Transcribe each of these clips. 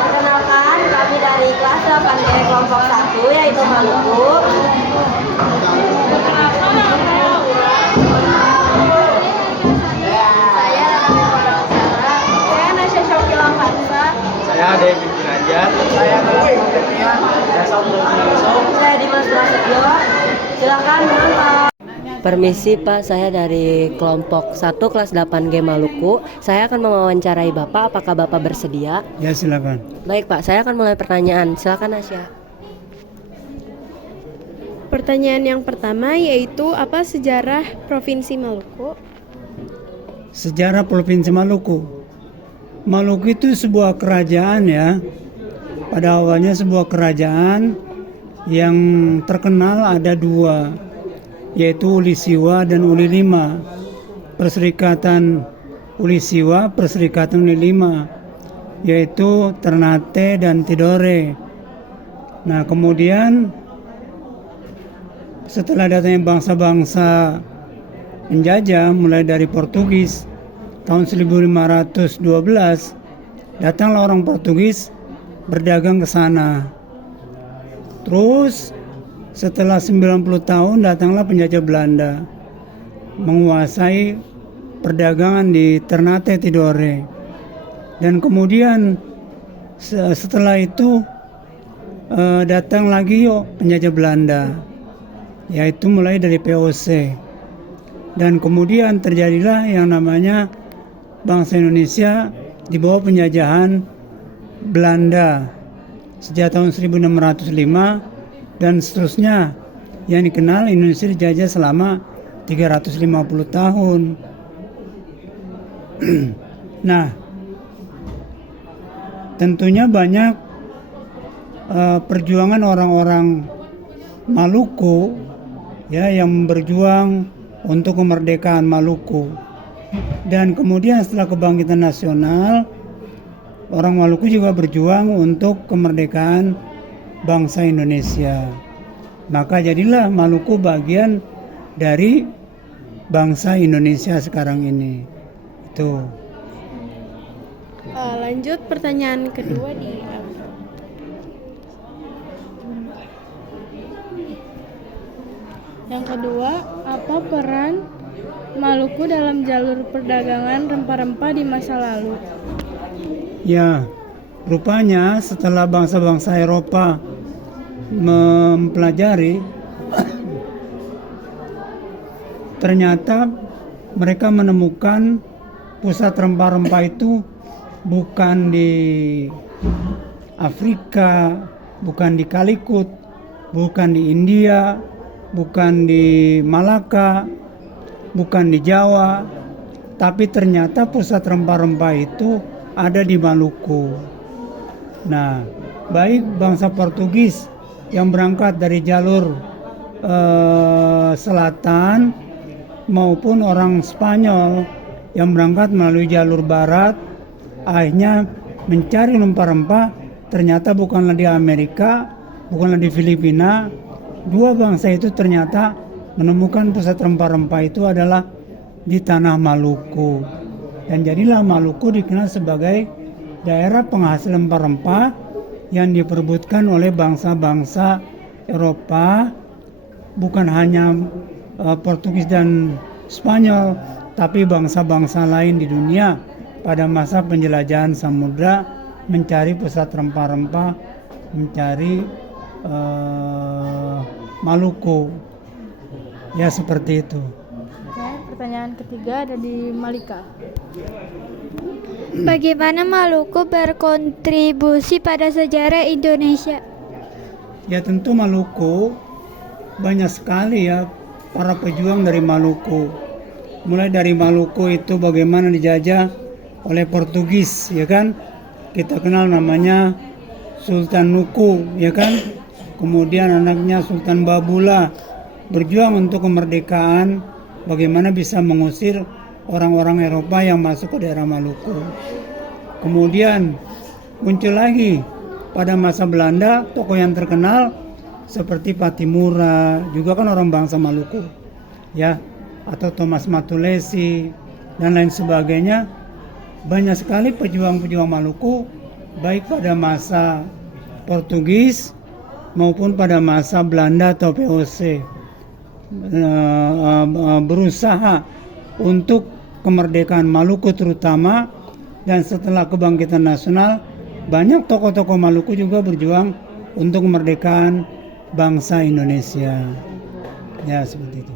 Perkenalkan, kami dari kelas 8G kelompok 1 yaitu Maluku. Saya Rana Farautsara. Saya Nasya Syokila Fansa. Saya Devi Ginanjar. Saya Saya Dimas Prasetyo. Silakan menonton. Permisi Pak, saya dari kelompok 1 kelas 8G Maluku. Saya akan mewawancarai Bapak, apakah Bapak bersedia? Ya, silakan. Baik Pak, saya akan mulai pertanyaan. Silakan Asya. Pertanyaan yang pertama yaitu apa sejarah Provinsi Maluku? Sejarah Provinsi Maluku. Maluku itu sebuah kerajaan ya. Pada awalnya sebuah kerajaan yang terkenal ada dua, yaitu Uli Siwa dan Uli Lima. Perserikatan Uli Siwa, Perserikatan Uli Lima, yaitu Ternate dan Tidore. Nah, kemudian setelah datangnya bangsa-bangsa penjajah mulai dari Portugis tahun 1512, datanglah orang Portugis berdagang ke sana. Terus setelah 90 tahun datanglah penjajah Belanda menguasai perdagangan di Ternate Tidore. Dan kemudian setelah itu datang lagi penjajah Belanda, yaitu mulai dari VOC. Dan kemudian terjadilah yang namanya bangsa Indonesia di bawah penjajahan Belanda sejak tahun 1605 dan seterusnya, yang dikenal Indonesia dijajah selama 350 tahun. Nah, tentunya banyak perjuangan orang-orang Maluku ya yang berjuang untuk kemerdekaan Maluku. Dan kemudian setelah kebangkitan nasional, orang Maluku juga berjuang untuk kemerdekaan bangsa Indonesia. Maka jadilah Maluku bagian dari bangsa Indonesia sekarang ini. Itu. Lanjut pertanyaan kedua di Yang kedua, apa peran Maluku dalam jalur perdagangan rempah-rempah di masa lalu? Ya, rupanya setelah bangsa-bangsa Eropa mempelajari, ternyata mereka menemukan pusat rempah-rempah itu bukan di Afrika, bukan di Calicut, bukan di India, bukan di Malaka, bukan di Jawa, tapi ternyata pusat rempah-rempah itu ada di Maluku. Nah, baik bangsa Portugis yang berangkat dari jalur selatan maupun orang Spanyol yang berangkat melalui jalur barat, akhirnya mencari rempah-rempah, ternyata bukanlah di Amerika, bukanlah di Filipina. Dua bangsa itu ternyata menemukan pusat rempah-rempah itu adalah di tanah Maluku. Dan jadilah Maluku dikenal sebagai daerah penghasil rempah-rempah yang diperebutkan oleh bangsa-bangsa Eropa, bukan hanya Portugis dan Spanyol, tapi bangsa-bangsa lain di dunia pada masa penjelajahan samudra mencari pusat rempah-rempah, mencari Maluku. Ya, seperti itu. Oke, pertanyaan ketiga ada di Malika. Bagaimana Maluku berkontribusi pada sejarah Indonesia? Ya, tentu Maluku banyak sekali ya para pejuang dari Maluku. Mulai dari Maluku itu bagaimana dijajah oleh Portugis, ya kan? Kita kenal namanya Sultan Nuku, ya kan? Kemudian anaknya Sultan Babula berjuang untuk kemerdekaan, bagaimana bisa mengusir orang-orang Eropa yang masuk ke daerah Maluku. Kemudian muncul lagi pada masa Belanda tokoh yang terkenal seperti Patimura, juga kan orang bangsa Maluku, ya, atau Thomas Matulesi dan lain sebagainya. Banyak sekali pejuang-pejuang Maluku baik pada masa Portugis maupun pada masa Belanda atau VOC berusaha untuk kemerdekaan Maluku terutama. Dan setelah kebangkitan nasional, banyak tokoh-tokoh Maluku juga berjuang untuk kemerdekaan bangsa Indonesia. Ya, seperti itu.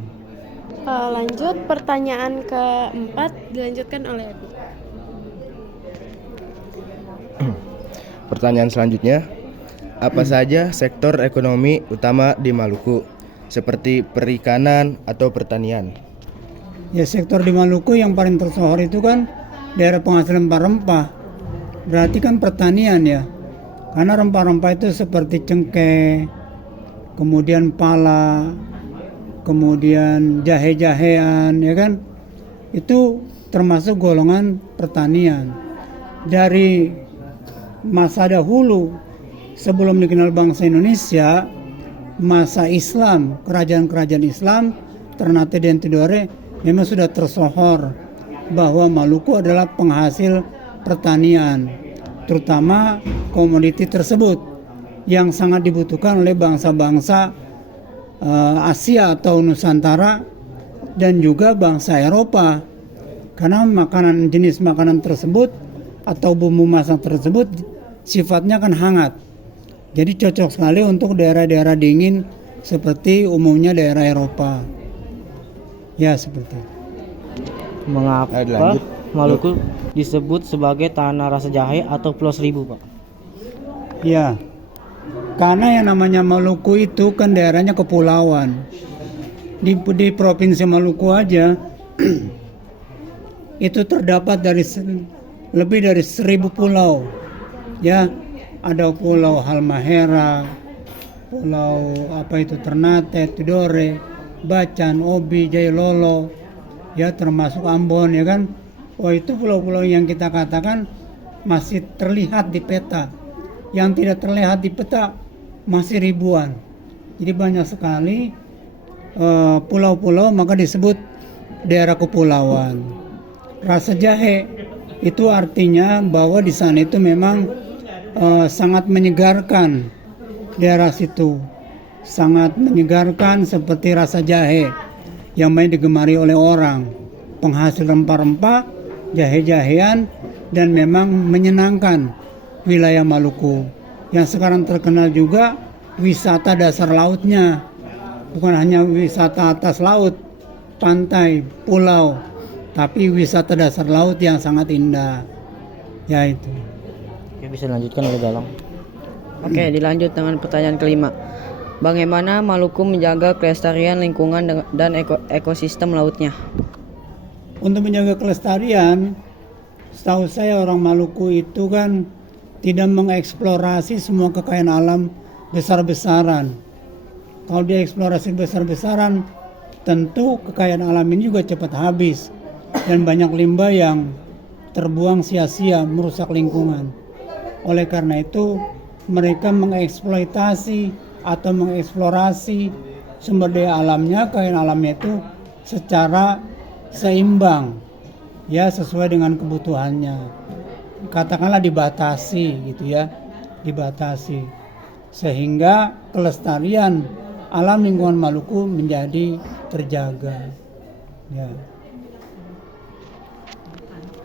Lanjut pertanyaan keempat dilanjutkan oleh Ebi. Pertanyaan selanjutnya, apa saja sektor ekonomi utama di Maluku, seperti perikanan atau pertanian? Ya, sektor di Maluku yang paling tersohor itu kan daerah penghasil rempah-rempah. Berarti kan pertanian ya. Karena rempah-rempah itu seperti cengkeh, kemudian pala, kemudian jahe-jahean, ya kan? Itu termasuk golongan pertanian. Dari masa dahulu sebelum dikenal bangsa Indonesia, masa Islam, kerajaan-kerajaan Islam, Ternate dan Tidore memang sudah tersohor bahwa Maluku adalah penghasil pertanian, terutama komoditi tersebut yang sangat dibutuhkan oleh bangsa-bangsa Asia atau Nusantara dan juga bangsa Eropa, karena jenis makanan tersebut atau bumbu masak tersebut sifatnya kan hangat, jadi cocok sekali untuk daerah-daerah dingin seperti umumnya daerah Eropa. Ya, seperti itu. Mengapa Maluku disebut sebagai tanah rasa jahe atau Pulau Seribu, Pak? Ya, karena yang namanya Maluku itu kan daerahnya kepulauan. Di provinsi Maluku aja itu terdapat lebih dari 1.000 pulau. Ya, ada Pulau Halmahera, Pulau Ternate, Tidore, Bacan, Obi, Jailolo, ya, termasuk Ambon, ya kan. Oh, itu pulau-pulau yang kita katakan masih terlihat di peta. Yang tidak terlihat di peta masih ribuan. Jadi banyak sekali pulau-pulau, maka disebut daerah kepulauan. Rasa jahe itu artinya bahwa di sana itu memang sangat menyegarkan. Daerah situ sangat menyegarkan seperti rasa jahe yang banyak digemari oleh orang, penghasil rempah-rempah, jahe-jahean, dan memang menyenangkan wilayah Maluku. Yang sekarang terkenal juga wisata dasar lautnya, bukan hanya wisata atas laut, pantai, pulau, tapi wisata dasar laut yang sangat indah. Ya, itu. Oke, bisa dilanjutkan oleh Galang. Oke, dilanjut dengan pertanyaan kelima. Bagaimana Maluku menjaga kelestarian lingkungan dan ekosistem lautnya? Untuk menjaga kelestarian, setahu saya orang Maluku itu kan tidak mengeksplorasi semua kekayaan alam besar-besaran. Kalau dia eksplorasi besar-besaran, tentu kekayaan alam ini juga cepat habis dan banyak limbah yang terbuang sia-sia merusak lingkungan. Oleh karena itu, mereka mengeksploitasi atau mengeksplorasi sumber daya alamnya, kekayaan alamnya itu secara seimbang, ya, sesuai dengan kebutuhannya. Katakanlah dibatasi gitu ya, dibatasi sehingga kelestarian alam lingkungan Maluku menjadi terjaga. Ya.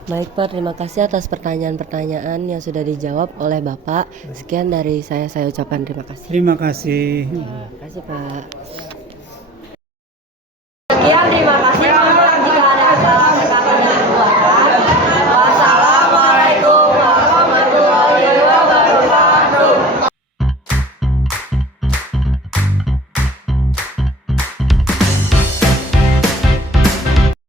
Baik Pak, terima kasih atas pertanyaan-pertanyaan yang sudah dijawab oleh Bapak. Sekian dari saya ucapkan terima kasih. Terima kasih. Terima kasih Pak.